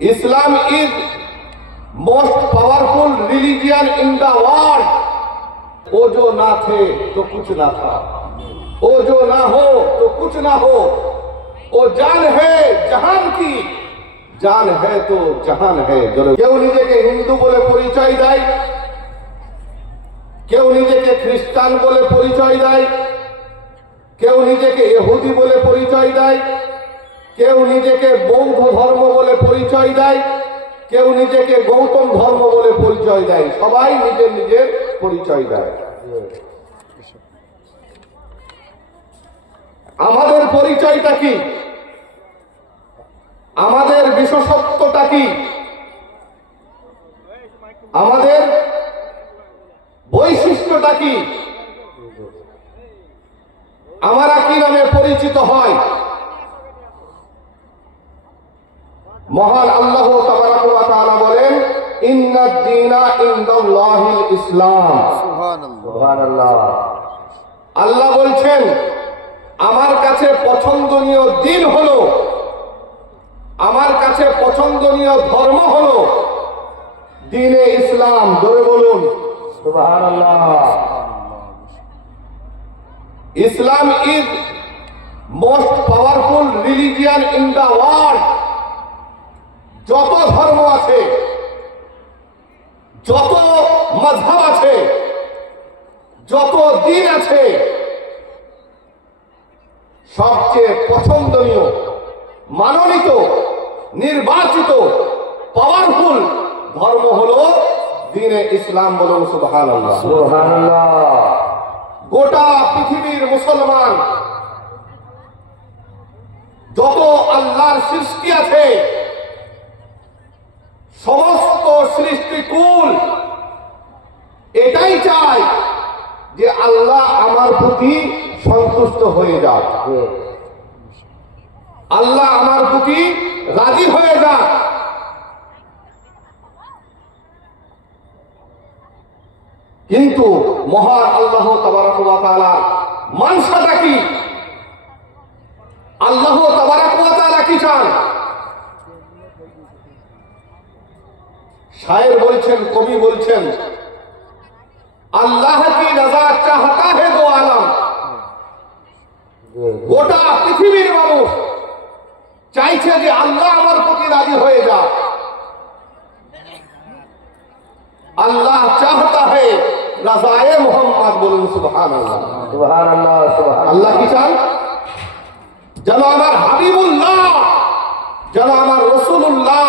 Islam is most powerful religion in the world. वो जो ना थे तो कुछ ना था, वो जो ना हो तो कुछ ना हो, वो जान है जहान की, जान है तो जहान है। কেউ নিজেকে হিন্দু বলে পরিচয় দেয়, কেউ নিজেকে খ্রিস্টান বলে পরিচয় দেয়, কেউ নিজেকে ইহুদি বলে পরিচয় দেয়, কেউ নিজেকে বৌদ্ধ ধর্ম বলে পরিচয় দেয়, কেউ নিজেকে গৌতম ধর্ম বলে পরিচয় দেয়। সবাই নিজের নিজের পরিচয় দেয়। আমাদের পরিচয়টা কি? আমাদের বিশেষত্বটা কি? আমাদের বৈশিষ্ট্যটা কি? আমরা কি নামে পরিচিত হয়? মহান আল্লাহ তাবারাক ওয়া তাআলা বলেন, ইন্নাদ দীনা ইনদাল্লাহিল ইসলাম। সুবহানাল্লাহ। আল্লাহ বলছেন, আমার কাছে পছন্দনীয় দিন হলো, আমার কাছে পছন্দনীয় ধর্ম হলো দ্বীনে ইসলাম। জোরে বলুন সুবহানাল্লাহ। Islam is most powerful religion in the world. যত ধর্ম আছে, যত মাযহাব আছে, যত দিন আছে, সবচেয়ে পছন্দনীয়, মানোনীত, নির্বাচিত, পাওয়ারফুল ধর্ম হলো দ্বীনে ইসলাম। বলুন সুবহানাল্লাহ। সুবহানাল্লাহ। গোটা পৃথিবীর মুসলমান যত আল্লাহর সৃষ্টি আছে, সমস্ত সৃষ্টিকুল এটাই চায় যে আল্লাহ আমার প্রতি সন্তুষ্ট হয়ে যাক, আল্লাহ আমার প্রতি রাজি হয়ে যাক। কিন্তু মহান আল্লাহ তাবারাক ওয়া তাআলা মানসাটা কি? আল্লাহ তাবারাক ওয়া তাআলা কি চান? শায়ের বলছেন, কবি বলছেন, আল্লাহ কি রাজা চাহতা হে দো আলম। গোটা পৃথিবীর মানুষ চাইছে যে আল্লাহ আমার প্রতি রাজি হয়ে যাক। আল্লাহ চাহতা হে রাজায়ে মুহাম্মদ। বলুন সুবহানাল্লাহ। সুবহানাল্লাহ। সুবহানাল্লাহ। আল্লাহ কি চান? যেন আমার হাবিবুল্লাহ, যেন আমার রাসূলুল্লাহ,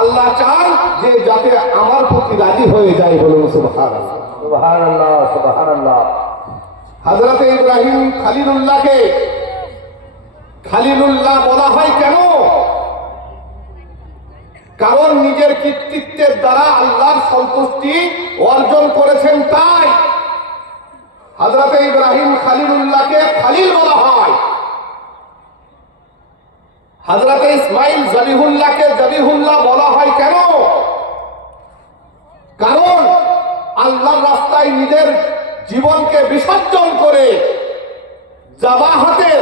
আল্লাহ চান যে যাতে আমার প্রতি রাজি হয়ে যায়। বলুন সুবহানাল্লাহ। সুবহানাল্লাহ। সুবহানাল্লাহ। হযরত ইব্রাহিম খলিলুল্লাহকে খলিলুল্লাহ বলা হয় কেন? কারণ নিজের কৃতিত্বের দ্বারা আল্লাহর সন্তুষ্টি অর্জন করেছেন, তাই হযরত ইব্রাহিম খলিলুল্লাহকে খলিল বলা হয়। হযরত ইসমাইল জবিহুল্লাহকে জবিহুল্লাহ বলা হয় কেন? কারণ আল্লাহর রাস্তায় নিজের জীবনকে বিসর্জন করে জাবাহাতের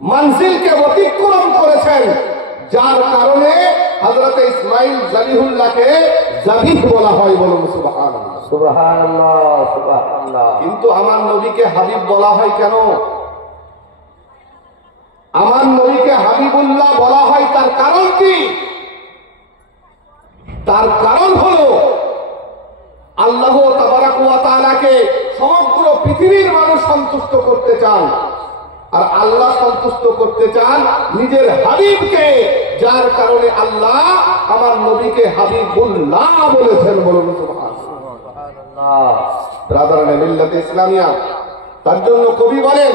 মঞ্জিলকে অতিক্রম করেছেন, যার কারণে হযরত ইসমাইল জবিহুল্লাহকে জবিহ বলা হয়। বলুন সুবহানাল্লাহ। সুবহানাল্লাহ। সুবহানাল্লাহ। কিন্তু আমার নবীকে হাবিব বলা হয় কেন? আমার নবীকে হাবিবুল্লাহ বলা হয়, তার কারণ কি? তার কারণ হলো আল্লাহ তাবারাক ওয়া তাআলাকে সমগ্র পৃথিবীর মানুষ সন্তুষ্ট করতে চান, আর আল্লাহ সন্তুষ্ট করতে চান নিজের হাবিবকে, যার কারণে আল্লাহ আমার নবীকে হাবিবুল্লাহ বলেছেন। বলুন সুবহানাল্লাহ। ব্রাদারান মিল্লাত ইসলামিয়া, তার জন্য কবি বলেন,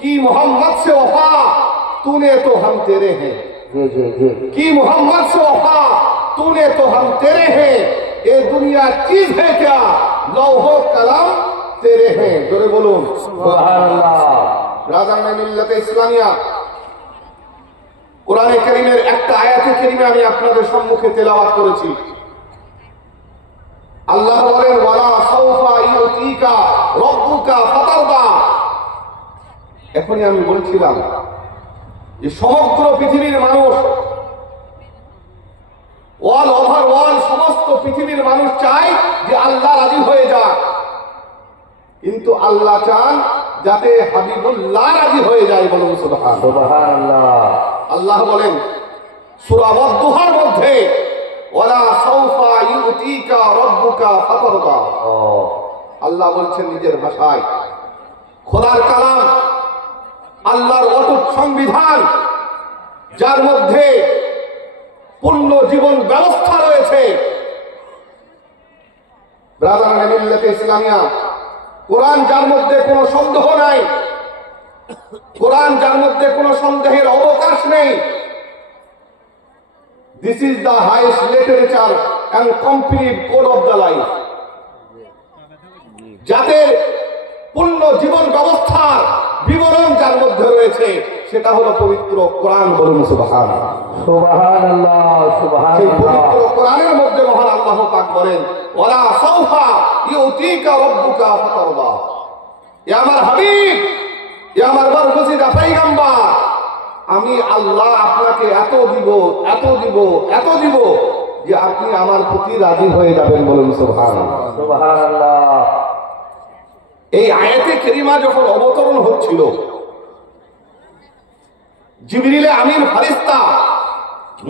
কি मोहम्मद से वफा तूने तो हम तेरे हैं। की मोहम्मद से वफा तूने तो हम तेरे हैं। ये दुनिया चीज है क्या, लौहो कलम तेरे हैं। जोरे बोलून सुबहानाल्लाह। ब्रादारान मिल्लात ইসলামিয়া, কোরআনে কারীমের একটা আয়াতে কারীমে আমি আপনাদের সম্মুখে তেলাওয়াত করেছি। আল্লাহ বলেন, ওয়ালা সাউফা ইউতিকা রাব্বুকা ফাতারদা। এখনই আমি বলছিলাম যে সমগ্র পৃথিবীর মানুষ অল ওভার ওয়ার্ল্ড সমস্ত পৃথিবীর মানুষ চায় যে আল্লাহ রাজি হয়ে যাক, কিন্তু আল্লাহ চান যাতে হাবিবুল্লাহ রাজি হয়ে যায়। বলুন সুবহানাল্লাহ। আল্লাহ বলেন সূরা ওয়াদ-দুহার মধ্যে, ওয়ালা সাউফা ইউতিকা রাব্বুকা ফাতারদা। আল্লাহ বলছেন নিজের ভাষায়, খোদার কালাম, আল্লাহর অটুট সংবিধান, যার মধ্যে পূর্ণ জীবন ব্যবস্থা রয়েছে। ব্রাদারান মিল্লাতে ইসলামিয়া, কোরআন যার মধ্যে কোনো সন্দেহ নাই, কোরআন যার মধ্যে কোনো সন্দেহের অবকাশ নেই। This is the highest literature and complete code of the life. যাদের পূর্ণ জীবন ব্যবস্থার বিবরণ যার মধ্যে রয়েছে সেটা হলো পবিত্র কোরআন। বলুন সুবহানাল্লাহ। সেই পবিত্র কোরআনের মধ্যে মহান আল্লাহ পাক বলেন, ওয়ালা সাউফা ইউতিকা রাব্বুকা ফাতারদা। এ আমার হাবিব, এ আমার বরগুজিদা পয়গম্বর, আমি আল্লাহ আপনাকে এত দিব, এত দিব, এত দিব যে আপনি আমার প্রতি রাজি হয়ে যাবেন। বলুন সুবহানাল্লাহ। এই আয়াতে কারিমা যখন অবতরণ হচ্ছিল, জিবরিল আমিন ফেরেশতা,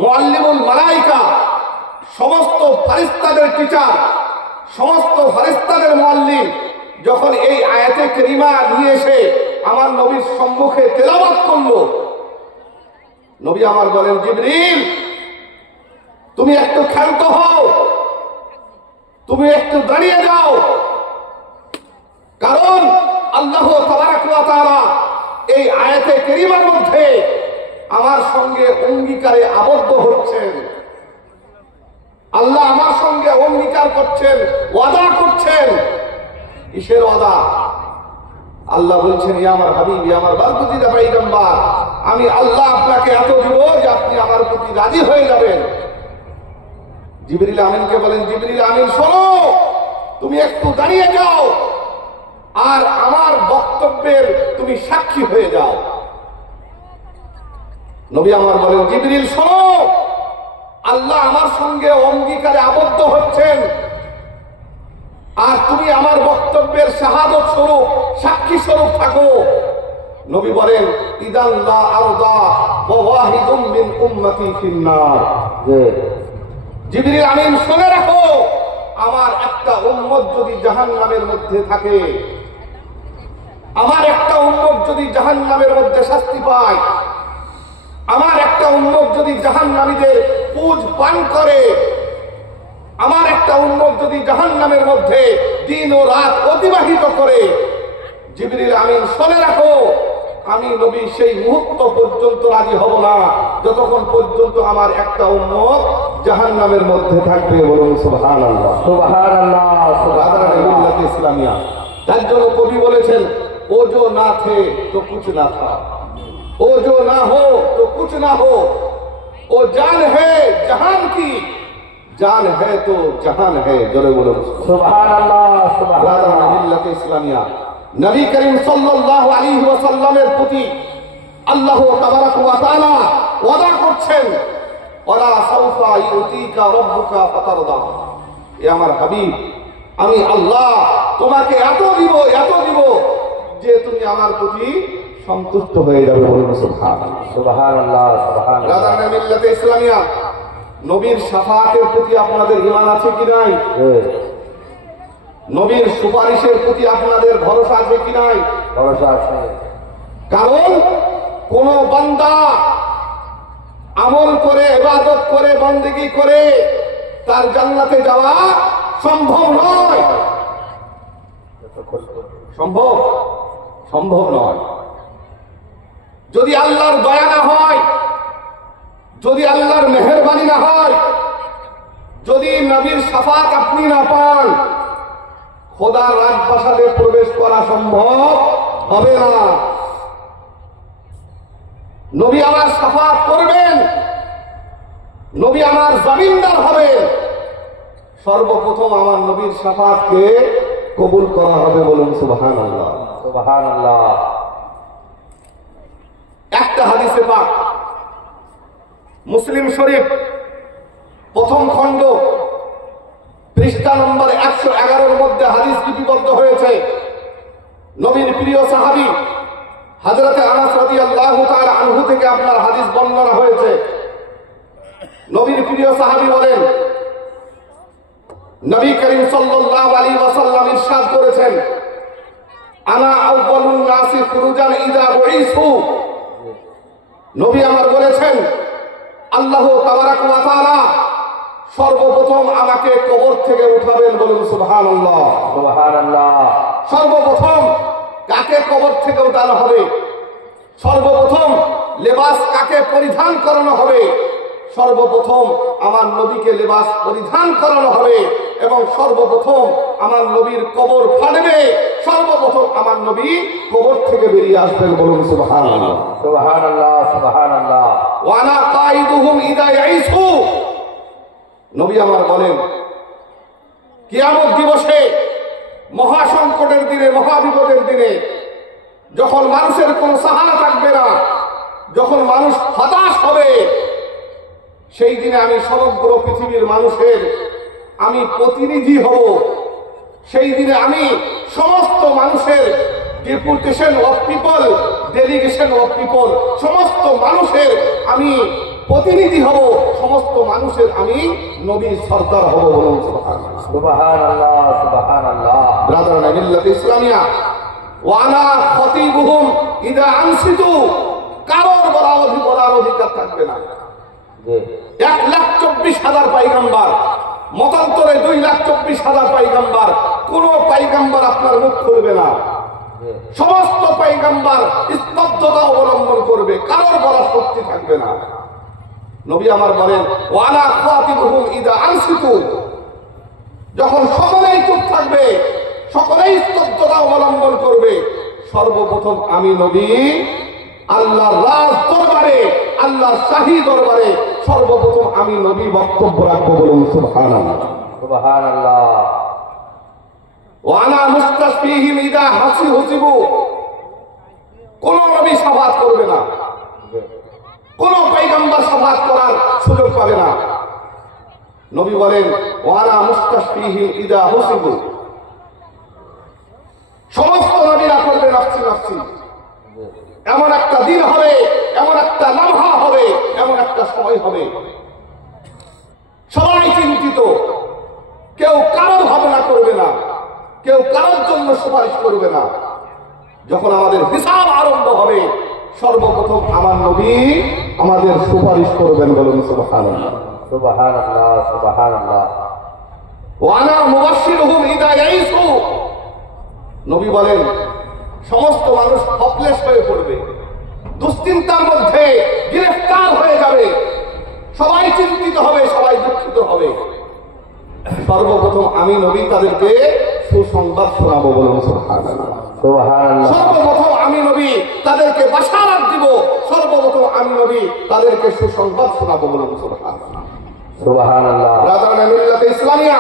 মুআল্লিমুল মালায়েকা, সমস্ত ফেরেশতাদের টিচার, সমস্ত ফেরেশতাদের মুআল্লিম যখন এই আয়াতে কারিমা নিয়ে এসে আমার নবীর সম্মুখে তেলাওয়াত করলো, নবী আমার বলেন, জিবরিল তুমি একটু ক্ষান্ত হও, তুমি একটু দাঁড়িয়ে যাও, কারণ আল্লাহ তাবারক ওয়া তাআলা এই আয়াতে কারিমার মধ্যে আমার সঙ্গে অঙ্গীকারে আবদ্ধ হচ্ছেন। আল্লাহ আমার সঙ্গে অঙ্গীকার করছেন, ওয়াদা করছেন। কিসের ওয়াদা? আল্লাহ বলছেন, ইয়া আমার হাবিব, ইয়া আমার বরগুজিদা পয়গম্বর, আমি আল্লাহ আপনাকে এত দিব যে আপনি আমার প্রতি রাজি হয়ে যাবেন। জিবরিল আমিনকে বলেন, জিবরিল আমিন শোনো, তুমি একটু দাঁড়িয়ে যাও আর আমার বক্তব্যের তুমি সাক্ষী হয়ে যাও। নবী আমার বলেন, জিবরিল শোনো, আল্লাহ আমার সঙ্গে অঙ্গীকারে আবদ্ধ হচ্ছেন আর তুমি আমার বক্তব্যের শাহাদত স্বরূপ, সাক্ষী স্বরূপ থাকো। নবী বলেন, ইদান লা আরদা ওয়া ওয়াহিদুম মিন উম্মতি ফিন্নার। জিবরিল আমিন শুনে রাখো, আমার একটা উম্মত যদি জাহান্নামের মধ্যে থাকে, আমার একটা উম্মত যদি জাহান্নামের মধ্যে শাস্তি পায়, আমার একটা উম্মত যদি জাহান্নামীদের পুজ পান করে, আমার একটা উম্মত যদি জাহান্নামের মধ্যে দিন ও রাত অতিবাহিত করে, জিবরিল আমিন শুনে রাখো, আমি নবী সেই মুহূর্ত পর্যন্ত রাজি হব না যতক্ষণ পর্যন্ত আমার একটা উম্মত জাহান্নামের মধ্যে থাকবে। বলুন সুবহানাল্লাহ। সুবহানাল্লাহ। সুবহানাল্লাহ। ইসলামিয়া, তার জন্য কবি বলেছেন, ও जो ना थे तो कुछ ना था, ओ जो ना हो तो कुछ ना हो, ओ जान है जहान की, जान है तो जहान है। जोरे बोलो सुबहानाल्लाह। सुबहानाल्लाह। इस्लामिया, नबी करीम सल्लल्लाहु अलैहि ওয়াসাল্লামের প্রতি আল্লাহ তাবারক ওয়া তাআলা ওয়াদা করছেন, ওয়ালা সাউফা ইউতিকা রাব্বুকা ফাতারদা। এ আমার হাবিব, আমি আল্লাহ তোমাকে এত দিব, এত দিব যে তুমি আমার প্রতি সন্তুষ্ট হয়ে যাবে। বলুন সুবহানাল্লাহ। সুবহানাল্লাহ। সুবহানাল্লাহ। মিল্লাতে ইসলামিয়া, নবীর শাফাআতের প্রতি আপনাদের ঈমান আছে কি নাই? নবীর সুপারিশের প্রতি আপনাদের ভরসা আছে কি নাই? ভরসা আছে। কারণ কোন বান্দা আমল করে, ইবাদত করে, বন্দেগী করে তার জান্নাতে যাওয়া সম্ভব নয়। সম্ভব নয় যদি আল্লাহর দয়া না হয়, যদি আল্লাহর মেহেরবানি না হয়, যদি নবীর শাফাত আপনি না পান, খোদার রাজপ্রাসাদে প্রবেশ করা সম্ভব হবে না। নবী আমার শাফাত করবেন, নবী আমার জমিনদার হবেন, সর্বপ্রথম আমার নবীর শাফাতকে কবুল করা হবে। বলুন সুবহানাল্লাহ। সুবহানাল্লাহ। একটা হাদিসে পাক মুসলিম শরীফ প্রথম খণ্ড পৃষ্ঠা নম্বর 111 মধ্যে হাদিস লিপিবদ্ধ হয়েছে। নবীর প্রিয় সাহাবী হযরতে আনাস রাদিয়াল্লাহু তাআলা আনহু থেকে আপনার হাদিস বর্ণনা হয়েছে। নবীর প্রিয় সাহাবী বলেন, নবী করিম সাল্লাল্লাহু আলাইহি ওয়াসাল্লাম ইরশাদ করেছেন, আনা আউয়ালুন নাসি খুরুজান ইযা বুইসু। নবী আমার বলেছেন, আল্লাহ তাবারাক ওয়া তাআলা সর্বপ্রথম আমাকে কবর থেকে উঠাবেন। বলুন সুবহানাল্লাহ, সুবহানাল্লাহ। সর্বপ্রথম কাকে কবর থেকে উঠানো হবে? সর্বপ্রথম লেবাস কাকে পরিধান করানো হবে? সর্বপ্রথম আমার নবীকে লেবাস পরিধান করানো হবে এবং সর্বপ্রথম আমার নবীর কবর ফাটবে। সর্বপ্রথম আমার নবী কবর থেকে বেরিয়ে আসবেন। বলুন সুবহানাল্লাহ, সুবহানাল্লাহ, সুবহানাল্লাহ। ওয়া আনা কাইদুহুম ইযা ইয়াইসু। নবী আমার বলেন, কিয়ামত দিবসে, মহা সংকটের দিনে, মহা বিপদের দিনে, যখন মানুষের কোনো সাহারা থাকবে না, যখন মানুষ হতাশ হবে, সেই দিনে আমি সমগ্র পৃথিবীর মানুষের আমি প্রতিনিধি হব। সেই দিনে আমি সমস্ত মানুষের deputation of people, delegation of people, সমস্ত মানুষের আমি প্রতিনিধি হব, সমস্ত মানুষের আমি নবী সরদার হব। বলুন সুবহানাল্লাহ, সুবহানাল্লাহ, সুবহানাল্লাহ। ব্রাদারান মিল্লাত ইসলামিয়া, ওয়া আনা খতিবুহুম ইযা আনসিতু। কারোর বলার অধিকার থাকবে না। 1,24,000 পয়গম্বর, মতান্তরে 2,24,000 পয়গম্বর, কোন পয়গম্বর আপনার মুখ খুলবে না। সমস্ত পয়গম্বর স্তব্ধতা অবলম্বন করবে, কারোর বলার শক্তি থাকবে না। নবী আমার বলেন, ওয়ালা খাতিবুহুম ইযা আনসিতু। যখন সকলেই চুপ থাকবে, সকলেই স্তব্ধতা অবলম্বন করবে, সর্বপ্রথম আমি নবী আল্লাহর রাজ দরবারে, আল্লাহর শাহী দরবারে সর্বপ্রথম আমি নবী বক্তব্য রাখবো। বলুন সুবহানাল্লাহ, সুবহানাল্লাহ। ওয়া আনা মুস্তাশফীহিম ইযা হাসিবু। কোন নবী শাফাত করবে না, কোন পয়গম্বর শাফাত করার সুযোগ পাবে না। নবী বলেন, ওয়া আনা মুস্তাশফীহিম ইযা হাসিবু। সমস্ত নবীরা করবে নাফসি নাফসি। এমন একটা দিন হবে, এমন একটা লম্হা হবে, এমন একটা সময় হবে, সবাই চিন্তিত, কেউ কারোর ভাবনা করবে না, কেউ কারোর জন্য সুপারিশ করবে না। যখন আমাদের হিসাব আরম্ভ হবে, সর্বপ্রথম আমার নবী আমাদের সুপারিশ করবেন। বলুন সুবহানাল্লাহ, সুবহানাল্লাহ, সুবহানাল্লাহ। ওয়া আনা মুবাশশিরুহুম ইযা ইয়াইসু। নবী বলেন, সমস্ত মানুষ হপলেস হয়ে পড়বে, দুশ্চিন্তার মধ্যে গ্রেফতার হয়ে যাবে, সবাই চিন্তিত হবে, সবাই দুঃখিত হবে। সর্বপ্রথম আমি নবী তাদেরকে সুসংবাদ শোনাবো। বলুন সুবহানাল্লাহ, সুবহানাল্লাহ। সর্বপ্রথম আমি নবী তাদেরকে বাশারাত দিব, সর্বপ্রথম আমি নবী তাদেরকে সুসংবাদ শোনাবো। বলুন সুবহানাল্লাহ, সুবহানাল্লাহ। ব্রাদারান মিল্লাত ইসলামিয়া,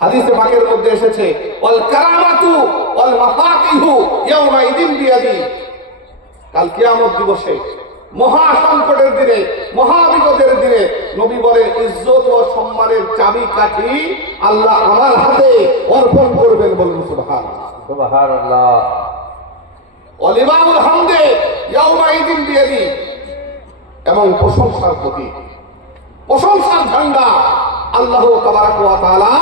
হাদিসে পাকের মধ্যে এসেছে, ওয়াল কারামাতু ওয়াল মাফাতিহু ইয়াউমাইদিন বিয়াদি। কাল কিয়ামত দিবসে, মহা সংকটের দিনে, মহা বিপদের দিনে নবী বলেন, ইজ্জত ও সম্মানের চাবিকাঠি আল্লাহ আমার হাতে অর্পণ করবেন। বলুন সুবহানাল্লাহ, সুবহানাল্লাহ। ওয়ালিমাউল হামদে ইয়াউমাইদিন বিয়াদি। এবং প্রশংসার প্রতীক, প্রশংসার ঝান্ডা আল্লাহ তাবারাক ওয়া তাআলা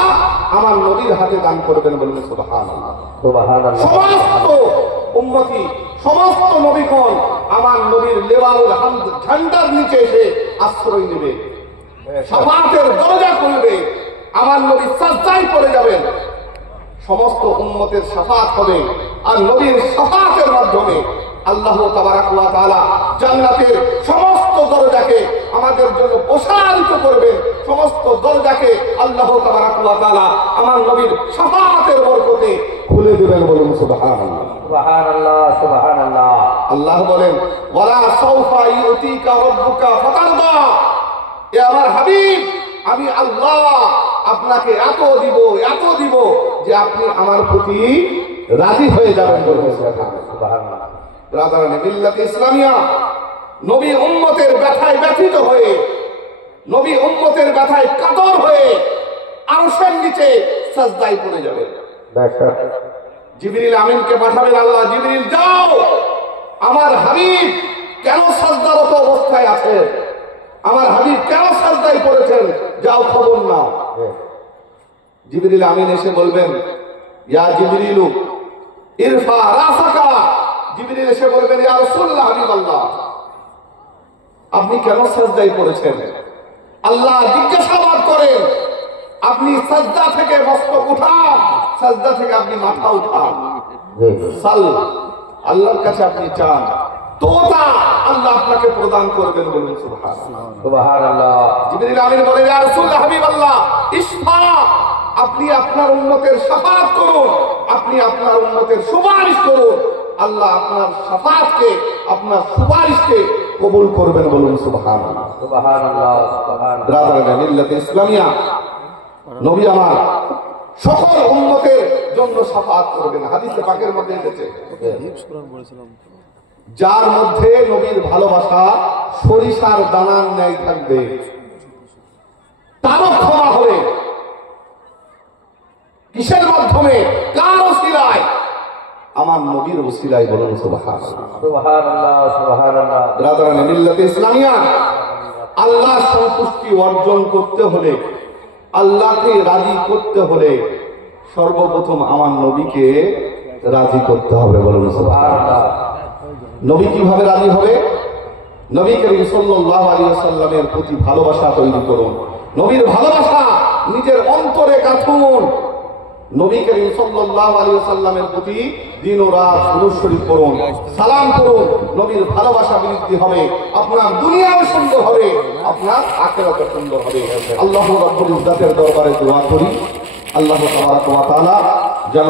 আমার নবীর হাতে দান করবেন। বলুন সুবহানাল্লাহ, সুবহানাল্লাহ। সমস্ত উম্মতি, সমস্ত নবীগণ আমার নবীর লিওয়াউল হামদ ঝান্ডার নিচে এসে আশ্রয় নেবে, শাফাআতের দরজা খুলবে, আমার নবী সাজদায় পড়ে যাবেন, সমস্ত উম্মতের শাফাআত হবে। আর নবীর শাফাআতের মাধ্যমে আল্লাহ তাবারাক ওয়া তাআলা জান্নাতের সমস্ত দরজাকে আমাদের জন্য প্রসারিত করবেন, সমস্ত দরজাকে আল্লাহ তাবারাক ওয়া তাআলা আমার নবীর শাফাআতের বরকতে খুলে দেবেন। বলুন সুবহানাল্লাহ, সুবহানাল্লাহ, সুবহানাল্লাহ। আল্লাহ বলেন, ওয়ালা সাউফা ইউতিকা রাব্বুকা ফাতারদা। এ আমার হাবিব, আমি আল্লাহ আপনাকে এত দিব, এত দিব যে আপনি আমার প্রতি রাজি হয়ে যাবেন। বলুন সুবহানাল্লাহ। ব্রাদারান মিল্লাত ইসলামিয়া, নবী উম্মতের ব্যথায় ব্যথিত হয়ে নবী উম্মতের ব্যথায় কাতর হয়ে আরশের নিচে সাজদায় পড়ে যাবে। জিবরিল আমিনকে পাঠাবেন আল্লাহ, জিবরিল যাও, আমার হাবিব কেন সাজদারত অবস্থায় আছে, আমার হাবিব কেন সাজদায় পড়েছেন, যাও খবর নাও। জিবরিল আমিন এসে বলবেন, ইয়া জিবরিলু ইরফা রাসাকা। জিবরিল এসে বলবেন, ইয়া রাসূলুল্লাহ হাবিবাল্লাহ, আপনি কেন সাজদায় পড়েছেন? আল্লাহ জিজ্ঞাসাবাদ করেন, আপনি সাজদা থেকে মস্তক উঠান, সাজদা থেকে আপনি মাথা উঠান, সাল আল্লাহর কাছে আপনি চান, তোতা আল্লাহ আপনাকে প্রদান করবেন। বলুন সুবহানাল্লাহ। জিবরিল আমিন বলে, ইয়া রাসূলুল্লাহ হাবিবাল্লাহ ইশফা, আপনি আপনার উম্মতের শাফাআত করুন, আপনি আপনার উম্মতের সুপারিশ করুন, আল্লাহ আপনার শাফাআতকে, আপনার সুপারিশকে কবুল করবেন। বলুন সুবহানাল্লাহ। সুবহানাল্লাহ। সুবহানাল্লাহ। মিল্লাতে ইসলামিয়া নবী আমার সকল উম্মতের জন্য শাফাআত করবেন। হাদিসে পাকের মধ্যে এসেছে, যার মধ্যে নবীর ভালোবাসা সরিষার দানার ন্যায় থাকবে তারও ক্ষমা হবে। কিসের মাধ্যমে? কার ওসিলায়? আমার নবীর ওসিলায়। বলুন সুবহানাল্লাহ। সুবহানাল্লাহ। সুবহানাল্লাহ। ব্রাদারান মিল্লাতে ইসলামিয়া, আল্লাহর সন্তুষ্টি অর্জন করতে হলে, আল্লাহকে রাজি করতে হলে সর্বপ্রথম আমার নবীকে রাজি করতে হবে। বলুন সুবহানাল্লাহ। নবী কিভাবে রাজি হবে? নবী করিম সাল্লাল্লাহু আলাইহি ওয়াসাল্লামের প্রতি ভালোবাসা তৈরি করুন, নবীর ভালোবাসা নিজের অন্তরে গাঁথুন, নবী করিম সাল্লাল্লাহু আলাইহি ওয়াসাল্লামের প্রতি দিন ও রাত দুরূদ শরীফ পড়ুন, সালাম করুন। নবীর ভালোবাসা বৃদ্ধি হবে, আপনার দুনিয়াও সুন্দর হবে, আপনার আখিরাতও সুন্দর হবে। আল্লাহ রাব্বুল ইজ্জাতের দরবারে দোয়া করি, আল্লাহ তাবারাক ওয়া তাআলা যেন